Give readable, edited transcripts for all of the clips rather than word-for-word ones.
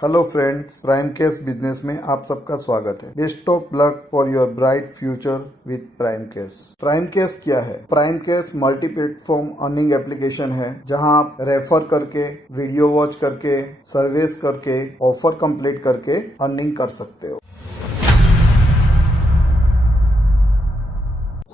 Hello friends, prime case business में आप सबका स्वागत है। Best of luck for your bright future with prime case. Prime case क्या है? Prime case multi platform earning application है जहां आप रेफर करके, वीडियो वॉच करके, सर्विस करके, ऑफर कंप्लीट करके अर्निंग कर सकते हो।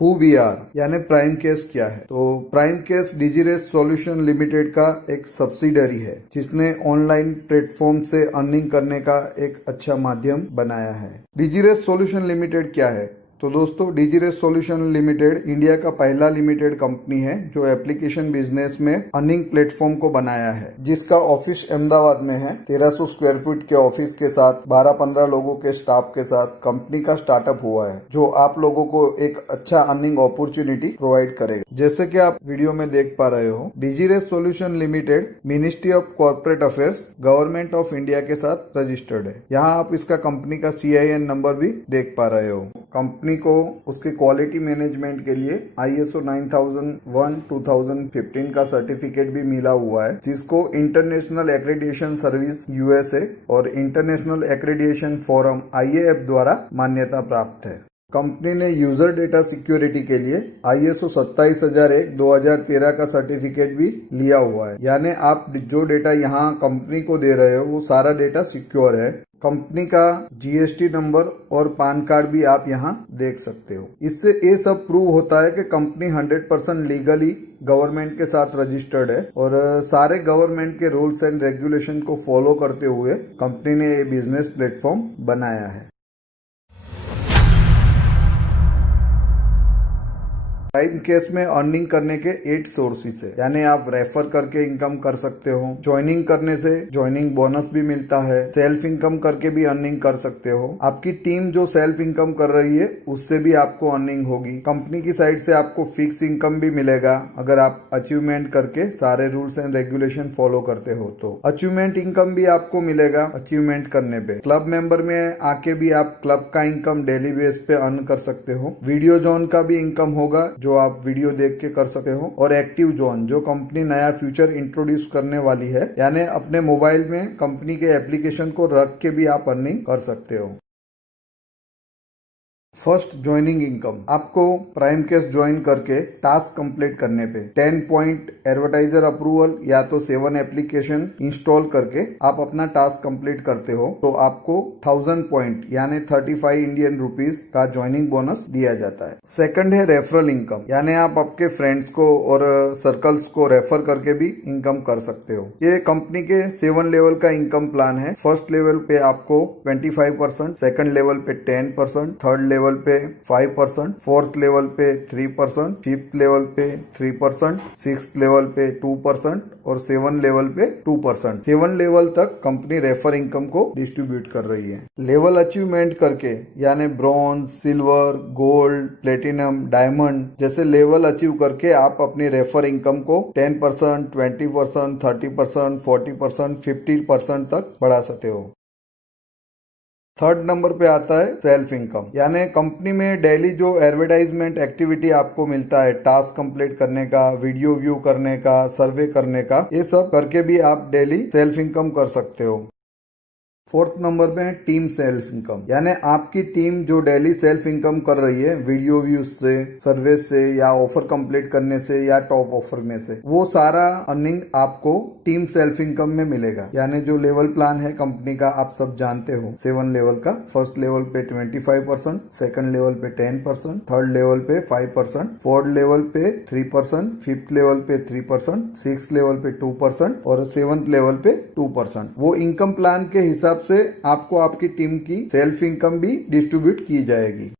हु वी आर यानी प्राइम केस क्या है? तो प्राइम केस डिजीरेस सॉल्यूशन लिमिटेड का एक सब्सिडरी है जिसने ऑनलाइन प्लेटफॉर्म से अर्निंग करने का एक अच्छा माध्यम बनाया है। डिजीरेस सॉल्यूशन लिमिटेड क्या है? तो दोस्तों, डिजीरेस सॉल्यूशन लिमिटेड इंडिया का पहला लिमिटेड कंपनी है जो एप्लीकेशन बिजनेस में अर्निंग प्लेटफॉर्म को बनाया है, जिसका ऑफिस अहमदाबाद में है। 1300 स्क्वायर फीट के ऑफिस के साथ 12-15 लोगों के स्टाफ के साथ कंपनी का स्टार्टअप हुआ है जो आप लोगों को एक अच्छा अर्निंग अपॉर्चुनिटी प्रोवाइड करेगा। जैसे कि आप वीडियो में देख पा रहे हो, डिजीरेस solution limited ministry of corporate affairs, government of India के साथ रजिस्टर्ड है। यहाँ आप इसका कंपनी का CIN नंबर भी देख पा रहे हो। कंपनी को उसके क्वालिटी मैनेजमेंट के लिए ISO 9001-2015 का सर्टिफिकेट भी मिला हुआ है, जिसको इंटरनेशनल एक्रेडिटेशन सर्विस USA और इंटरनेशनल एक्रेडिटेशन फोरम IAF द्वारा मान्यता प्राप्त है। कंपनी ने यूजर डेटा सिक्योरिटी के लिए ISO 27001-2013 का सर्टिफिकेट भी लिया हुआ है। यानी आप जो डेटा यहाँ कंपनी को दे रहे हो वो सारा डेटा सिक्योर है। कंपनी का GST नंबर और पान कार्ड भी आप यहाँ देख सकते हो। इससे ये सब प्रूव होता है कि कंपनी 100% लीगली गवर्नमेंट के साथ रजिस्टर्ड है और सारे गवर्नमेंट के रूल्स एंड रेगुलेशन को फॉलो करते हुए कंपनी ने ये बिजनेस प्लेटफॉर्म बनाया है। प्राइम केस में अर्निंग करने के 8 सोर्सेस है, यानी आप रेफर करके इनकम कर सकते हो, ज्वाइनिंग करने से ज्वाइनिंग बोनस भी मिलता है, सेल्फ इनकम करके भी अर्निंग कर सकते हो, आपकी टीम जो सेल्फ इनकम कर रही है उससे भी आपको अर्निंग होगी, कंपनी की साइड से आपको फिक्स इनकम भी मिलेगा अगर आप अचीवमेंट करके सारे रूल्स एंड रेगुलेशन फॉलो करते हो तो अचीवमेंट इनकम भी आपको मिलेगा अचीवमेंट करने पे। क्लब मेंबर में आके भी आप क्लब का इनकम डेली बेस पे अर्न कर सकते हो। वीडियो जोन का भी इनकम होगा जो आप वीडियो देख के कर सकते हो, और एक्टिव जोन जो कंपनी नया फीचर इंट्रोड्यूस करने वाली है, यानी अपने मोबाइल में कंपनी के एप्लीकेशन को रख के भी आप अर्निंग कर सकते हो। फर्स्ट ज्वाइनिंग इनकम, आपको प्राइम केस ज्वाइन करके टास्क कंप्लीट करने पे 10 पॉइंट एडवर्टाइजर अप्रूवल या तो 7 एप्लीकेशन इंस्टॉल करके आप अपना टास्क कंप्लीट करते हो तो आपको 1000 पॉइंट यानी 35 इंडियन रुपीज का ज्वाइनिंग बोनस दिया जाता है। सेकंड है रेफरल इनकम, यानी आप आपके फ्रेंड्स को और सर्कल्स को रेफर करके भी इनकम कर सकते हो। ये कंपनी के 7 लेवल का इनकम प्लान है। फर्स्ट लेवल पे आपको 25%, सेकंड लेवल पे 10%, थर्ड लेवल पे 5%, फोर्थ लेवल पे 3%, फिफ्थ लेवल पे 3%, सिक्स्थ लेवल पे 2% और 7 लेवल पे 2%। 7 लेवल तक कंपनी रेफर इनकम को डिस्ट्रीब्यूट कर रही है। लेवल अचीवमेंट करके यानी bronze, silver, gold, platinum, diamond जैसे लेवल अचीव करके आप अपनी रेफर इनकम को 10%, 20%, 30%, 40%, 50% तक बढ़ा सकते हो। थर्ड नंबर पे आता है सेल्फ इनकम, यानी कंपनी में डेली जो एडवर्टाइजमेंट एक्टिविटी आपको मिलता है, टास्क कंप्लीट करने का, वीडियो व्यू करने का, सर्वे करने का, ये सब करके भी आप डेली सेल्फ इनकम कर सकते हो। फोर्थ नंबर पे है टीम सेल्फ इनकम, यानी आपकी टीम जो डेली सेल्फ इनकम कर रही है वीडियो व्यूज से, सर्वे से या ऑफर कंप्लीट करने से या टॉप ऑफर में से, वो सारा अर्निंग आपको टीम सेल्फ इनकम में मिलेगा। यानी जो लेवल प्लान है कंपनी का आप सब जानते हो 7 लेवल का। फर्स्ट लेवल पे 25%, सेकंड लेवल पे 10%, थर्ड लेवल पे 5%, फोर्थ लेवल पे 3%, फिफ्थ लेवल पे 3%, सिक्स्थ लेवल पे 2% और 7th लेवल पे 2%। वो इनकम प्लान के हिसाब से आपको आपकी टीम की सेल्फ इनकम भी डिस्ट्रीब्यूट की जाएगी।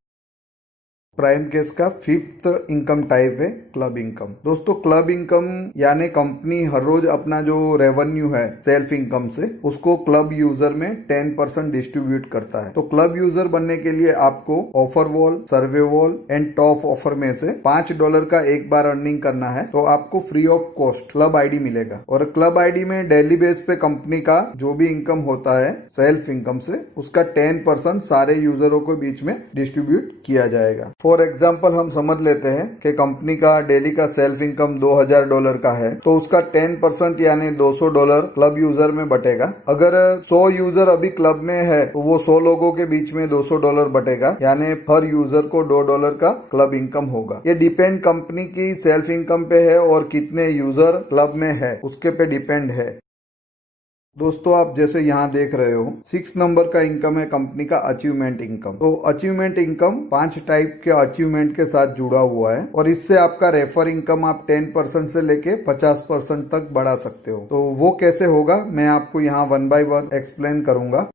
प्राइम केस का फिफ्थ इनकम टाइप है क्लब इनकम। दोस्तों, क्लब इनकम यानी कंपनी हर रोज अपना जो रेवेन्यू है सेल्फ इनकम से उसको क्लब यूजर में 10% डिस्ट्रीब्यूट करता है। तो क्लब यूजर बनने के लिए आपको offer wall, survey wall and top offer में से $5 का एक बार अर्निंग करना है तो आपको free of cost club ID मिलेगा। और क्लब आईडी में डेली बेस पे कंपनी का जो भी इनकम होता है सेल्फ इनकम से उसका 10% सारे यूजरों के बीच में डिस्ट्रीब्यूट किया जाएगा। फॉर एग्जाम्पल हम समझ लेते हैं कि कंपनी का डेली का सेल्फ इनकम $2000 का है, तो उसका 10% यानी $200 क्लब यूजर में बटेगा। अगर 100 यूजर अभी क्लब में है तो वो 100 लोगों के बीच में $200 बटेगा, यानी हर यूजर को $2 का क्लब इनकम होगा। ये डिपेंड कंपनी की सेल्फ इनकम पे है और कितने यूजर क्लब में है उसके पे डिपेंड है। दोस्तों, आप जैसे यहाँ देख रहे हो 6 नंबर का इनकम है कंपनी का अचीवमेंट इनकम। तो अचीवमेंट इनकम 5 टाइप के अचीवमेंट के साथ जुड़ा हुआ है और इससे आपका रेफर इनकम आप 10% से लेके 50% तक बढ़ा सकते हो। तो वो कैसे होगा मैं आपको यहाँ 1 बाय 1 एक्सप्लेन करूंगा।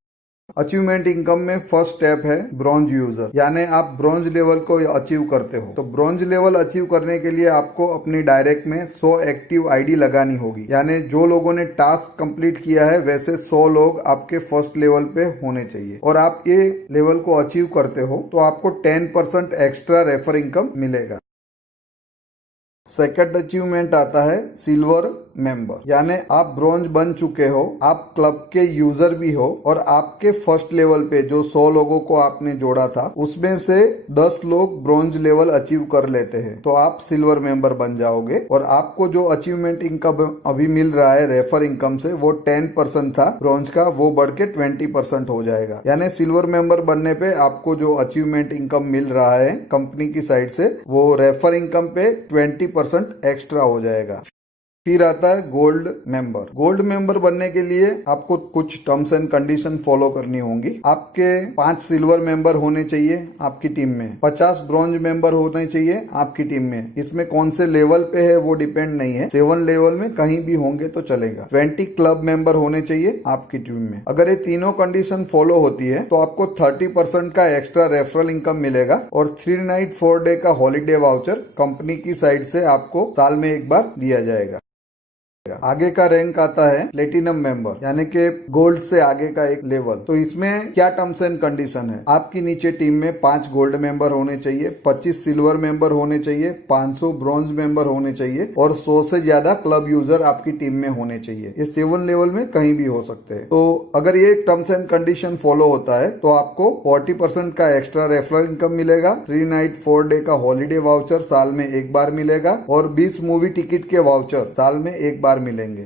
अचीवमेंट इनकम में फर्स्ट स्टेप है ब्रॉन्ज यूजर, यानी आप ब्रॉन्ज लेवल को अचीव करते हो। तो ब्रॉन्ज लेवल अचीव करने के लिए आपको अपनी डायरेक्ट में 100 एक्टिव आईडी लगानी होगी, यानी जो लोगों ने टास्क कंप्लीट किया है वैसे 100 लोग आपके फर्स्ट लेवल पे होने चाहिए। और आप ये लेवल को अचीव करते हो तो आपको 10% एक्स्ट्रा रेफर इनकम मिलेगा। सेकंड अचीवमेंट आता है सिल्वर मेंबर, यानी आप ब्रॉन्ज बन चुके हो, आप क्लब के यूजर भी हो और आपके फर्स्ट लेवल पे जो 100 लोगों को आपने जोड़ा था उसमें से 10 लोग ब्रॉन्ज लेवल अचीव कर लेते हैं तो आप सिल्वर मेंबर बन जाओगे। और आपको जो अचीवमेंट इनकम अभी मिल रहा है रेफर इनकम से वो 10% था ब्रॉन्ज का, वो बढ़ के 20% हो जाएगा। यानी सिल्वर मेंबर बनने पे आपको जो अचीवमेंट इनकम मिल रहा है कंपनी की साइड से वो रेफर इनकम पे 20% एक्स्ट्रा हो जाएगा। फिर आता है गोल्ड मेंबर। गोल्ड मेंबर बनने के लिए आपको कुछ टर्म्स एंड कंडीशन फॉलो करनी होंगी। आपके 5 सिल्वर मेंबर होने चाहिए आपकी टीम में, 50 ब्रॉन्ज मेंबर होने चाहिए आपकी टीम में। इसमें कौन से लेवल पे है वो डिपेंड नहीं है, 7 लेवल में कहीं भी होंगे तो चलेगा। 20 क्लब मेंबर होने चाहिए आपकी टीम में। अगर ये तीनों कंडीशन फॉलो होती है तो आपको 30% का एक्स्ट्रा रेफरल इनकम मिलेगा और 3 नाइट 4 डे का हॉलीडे वाउचर कंपनी की साइड से आपको साल में एक बार दिया जाएगा। आगे का रैंक आता है प्लेटिनम मेंबर, यानी कि गोल्ड से आगे का एक लेवल। तो इसमें क्या टर्म्स एंड कंडीशन है, आपकी नीचे टीम में 5 गोल्ड मेंबर होने चाहिए, 25 सिल्वर मेंबर होने चाहिए, 500 ब्रॉन्ज मेंबर होने चाहिए और 100 से ज्यादा क्लब यूजर आपकी टीम में होने चाहिए। ये 7 लेवल में कहीं भी हो सकते हैं। तो अगर ये टर्म्स एंड कंडीशन फॉलो होता है तो आपको 40% का एक्स्ट्रा रेफरल इनकम मिलेगा, 3 नाइट 4 डे का हॉलीडे वाउचर साल में एक बार मिलेगा और 20 मूवी टिकट के वाउचर साल में एक बार मिलेंगे।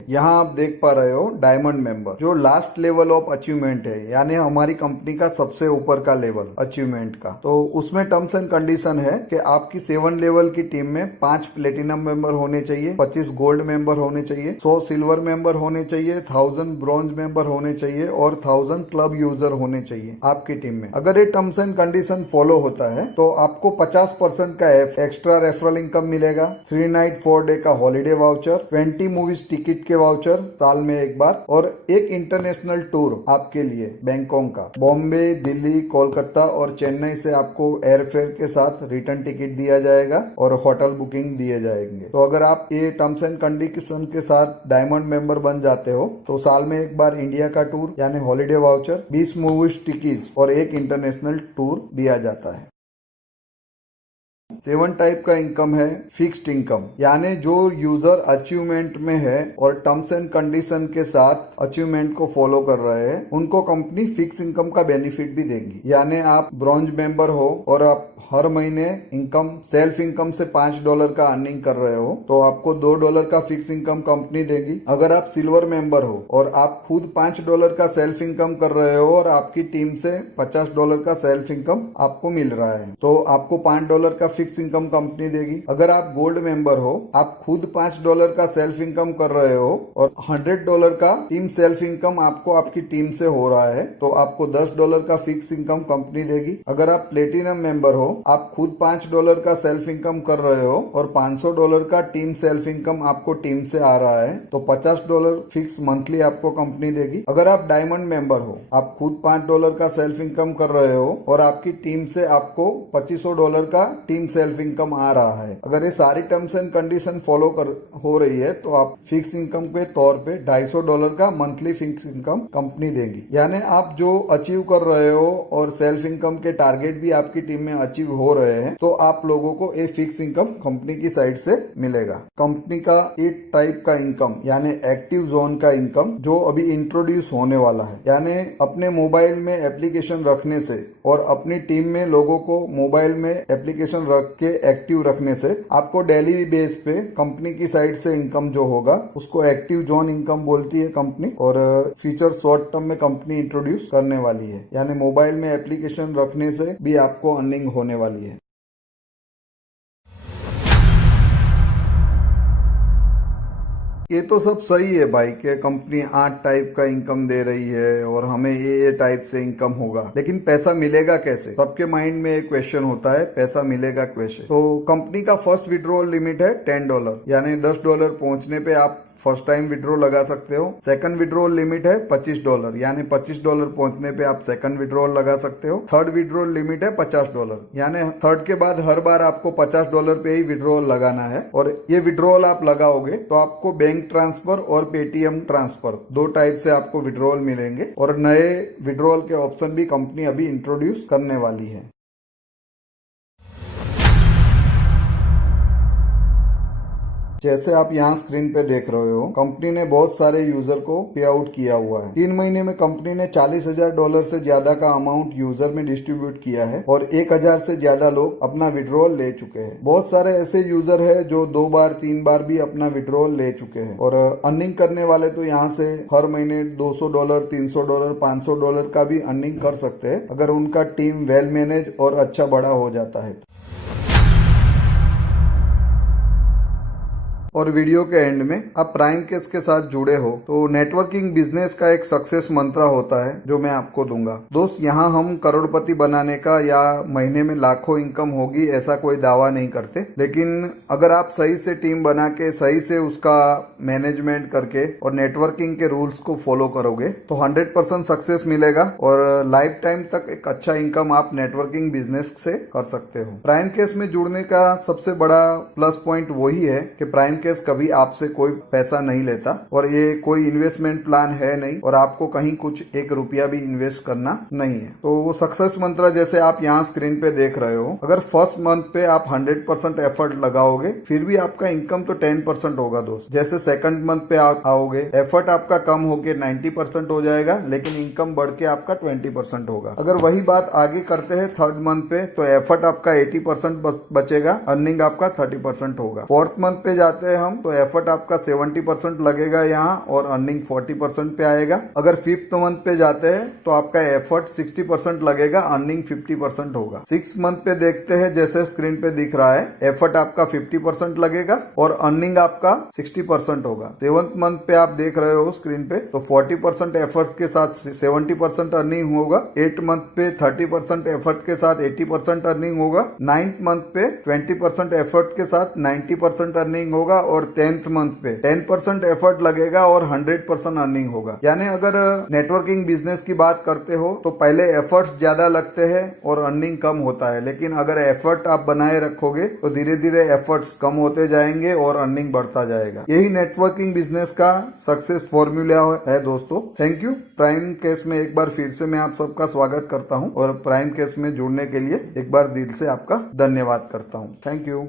यहाँ आप देख पा रहे हो डायमंड मेंबर, जो लास्ट लेवल ऑफ अचीवमेंट है, यानी हमारी कंपनी का सबसे ऊपर का लेवल अचीवमेंट का। तो उसमें टर्म्स एंड कंडीशन है कि आपकी 7 लेवल की टीम में 5 प्लेटिनम मेंबर होने चाहिए, 25 गोल्ड मेंबर होने चाहिए, 100 सिल्वर मेंबर होने चाहिए, 1000 ब्रॉन्ज मेंबर होने चाहिए और 1000 क्लब यूजर होने चाहिए आपकी टीम में। अगर ये टर्म्स एंड कंडीशन फॉलो होता है तो आपको 50% का एक्स्ट्रा रेफरल इनकम मिलेगा, 3 नाइट 4 डे का हॉलीडे वाउचर, 20 मूवीज टिकट के वाउचर साल में एक बार और एक इंटरनेशनल टूर आपके लिए बैंकॉक का, बॉम्बे, दिल्ली, कोलकाता और चेन्नई से आपको एयरफेयर के साथ रिटर्न टिकट दिया जाएगा और होटल बुकिंग दिए जाएंगे। तो अगर आप ये टर्म्स एंड कंडीशन के साथ डायमंड मेंबर बन जाते हो तो साल में एक बार इंडिया का टूर यानी हॉलीडे वाउचर, 20 मूवीज टिकट और एक इंटरनेशनल टूर दिया जाता है। 7 टाइप का इनकम है फिक्स्ड इनकम, यानी जो यूजर अचीवमेंट में है और टर्म्स एंड कंडीशन के साथ अचीवमेंट को फॉलो कर रहे हैं उनको कंपनी फिक्स इनकम का बेनिफिट भी देगी। यानी आप ब्रॉन्ज मेंबर हो और आप हर महीने इनकम सेल्फ इनकम से $5 का अर्निंग कर रहे हो तो आपको $2 का फिक्स इनकम कंपनी देगी। अगर आप सिल्वर मेंबर हो और आप खुद $5 का सेल्फ इनकम कर रहे हो और आपकी टीम से $50 का सेल्फ इनकम आपको मिल रहा है तो आपको $5 का फिक्स इनकम कंपनी देगी। अगर आप गोल्ड मेंबर हो, आप खुद $5 का सेल्फ इनकम कर रहे हो और $100 का टीम सेल्फ इनकम आपको आपकी टीम से हो रहा है तो आपको $10 का फिक्स इनकम कंपनी देगी। अगर आप प्लेटिनम मेंबर हो, आप खुद $5 का सेल्फ इनकम कर रहे हो और $500 का टीम सेल्फ इनकम आपको टीम से आ रहा है तो $50 फिक्स मंथली आपको कंपनी देगी। अगर आप डायमंड मेंबर हो, आप खुद $5 का सेल्फ इनकम कर रहे हो और आपकी टीम से आपको $2500 का टीम सेल्फ इनकम आ रहा है। अगर ये सारी टर्म्स एंड कंडीशन फॉलो हो रही है तो आप फिक्स इनकम के तौर पे $250 का मंथली फिक्स इनकम कंपनी देगी। यानी आप जो अचीव कर रहे हो और सेल्फ इनकम के टारगेट भी आपकी टीम में अचीव हो रहे हैं तो आप लोगों को एक फिक्स इनकम कंपनी की साइड से मिलेगा। कंपनी का एक टाइप का इनकम यानी एक्टिव जोन का इनकम जो अभी इंट्रोड्यूस होने वाला है, यानी अपने मोबाइल में एप्लीकेशन रखने से और अपनी टीम में लोगों को मोबाइल में एप्लीकेशन रख के एक्टिव रखने से आपको डेली बेस पे कंपनी की साइड से इनकम जो होगा उसको एक्टिव जोन इनकम बोलती है कंपनी। और फ्यूचर शॉर्ट टर्म में कंपनी इंट्रोड्यूस करने वाली है, यानी मोबाइल में एप्लीकेशन रखने से भी आपको अर्निंग होने वाली है। ये तो सब सही है भाई कि कंपनी 8 टाइप का इनकम दे रही है और हमें ये टाइप से इनकम होगा, लेकिन पैसा मिलेगा कैसे? सबके माइंड में एक क्वेश्चन होता है, पैसा मिलेगा कैसे? तो कंपनी का फर्स्ट विड्रॉल लिमिट है $10, यानी $10 पहुंचने पे आप फर्स्ट टाइम विड्रॉ लगा सकते हो। सेकंड विड्रॉल लिमिट है $25, यानी $25 पहुंचने पे आप सेकंड विड्रॉल लगा सकते हो। थर्ड विड्रॉल लिमिट है $50, यानी थर्ड के बाद हर बार आपको $50 पे ही विड्रॉल लगाना है। और ये विड्रॉल आप लगाओगे तो आपको बैंक ट्रांसफर और पेटीएम ट्रांसफर 2 टाइप से आपको विड्रॉल मिलेंगे। और नए विड्रॉल के ऑप्शन भी कंपनी अभी इंट्रोड्यूस करने वाली है। जैसे आप यहाँ स्क्रीन पे देख रहे हो, कंपनी ने बहुत सारे यूजर को पे आउट किया हुआ है। 3 महीने में कंपनी ने $40,000 से ज्यादा का अमाउंट यूजर में डिस्ट्रीब्यूट किया है और 1,000 से ज्यादा लोग अपना विड्रॉल ले चुके हैं। बहुत सारे ऐसे यूजर है जो 2 बार 3 बार भी अपना विड्रॉल ले चुके हैं। और अर्निंग करने वाले तो यहाँ से हर महीने $200, $300, $500 का भी अर्निंग कर सकते हैं अगर उनका टीम वेल मैनेज और अच्छा बड़ा हो जाता है। और वीडियो के एंड में आप प्राइम केस के साथ जुड़े हो तो नेटवर्किंग बिजनेस का एक सक्सेस मंत्र होता है जो मैं आपको दूंगा। दोस्त, यहाँ हम करोड़पति बनाने का या महीने में लाखों इनकम होगी ऐसा कोई दावा नहीं करते, लेकिन अगर आप सही से टीम बना के सही से उसका मैनेजमेंट करके और नेटवर्किंग के रूल्स को फॉलो करोगे तो 100% सक्सेस मिलेगा और लाइफ टाइम तक एक अच्छा इनकम आप नेटवर्किंग बिजनेस से कर सकते हो। प्राइम केस में जुड़ने का सबसे बड़ा प्लस पॉइंट वही है कि प्राइम केस कभी आपसे कोई पैसा नहीं लेता और ये कोई इन्वेस्टमेंट प्लान है नहीं और आपको कहीं कुछ ₹1 भी इन्वेस्ट करना नहीं है। तो वो सक्सेस मंत्र जैसे आप यहाँ स्क्रीन पे देख रहे हो, अगर फर्स्ट मंथ पे आप 100% एफर्ट लगाओगे फिर भी आपका इनकम तो 10% होगा दोस्त। जैसे सेकंड मंथ पे आप आओगे, एफर्ट आपका कम होके 90% हो जाएगा लेकिन इनकम बढ़ के आपका 20% होगा। अगर वही बात आगे करते हैं थर्ड मंथ पे तो एफर्ट आपका 80% बचेगा, अर्निंग आपका 30% होगा। फोर्थ मंथ पे जाते हैं हम तो एफर्ट आपका 70% लगेगा यहाँ और अर्निंग 40% पे आएगा। अगर फिफ्थ मंथ पे जाते हैं तो आपका एफर्ट 60% लगेगा, अर्निंग 50% होगा। 6 मंथ पे देखते हैं जैसे स्क्रीन पे दिख रहा है, एफर्ट आपका 50% लगेगा और अर्निंग आपका 60% होगा। 7th मंथ पे आप देख रहे हो स्क्रीन पे तो 40% एफर्ट के साथ 70% अर्निंग होगा। 8 मंथ पे 30% एफर्ट के साथ 80% अर्निंग होगा। 9th मंथ पे 20% एफर्ट के साथ 90% अर्निंग होगा और 10th मंथ पे 10% एफर्ट लगेगा और 100% अर्निंग होगा। यानी अगर नेटवर्किंग बिजनेस की बात करते हो तो पहले एफर्ट्स ज्यादा लगते हैं और अर्निंग कम होता है, लेकिन अगर एफर्ट आप बनाए रखोगे तो धीरे धीरे एफर्ट्स कम होते जाएंगे और अर्निंग बढ़ता जाएगा। यही नेटवर्किंग बिजनेस का सक्सेस फॉर्मूला है दोस्तों। Thank you. प्राइम केस में एक बार फिर से मैं आप सबका स्वागत करता हूं और प्राइम केस में जुड़ने के लिए एक बार दिल से आपका धन्यवाद करता हूं। Thank you.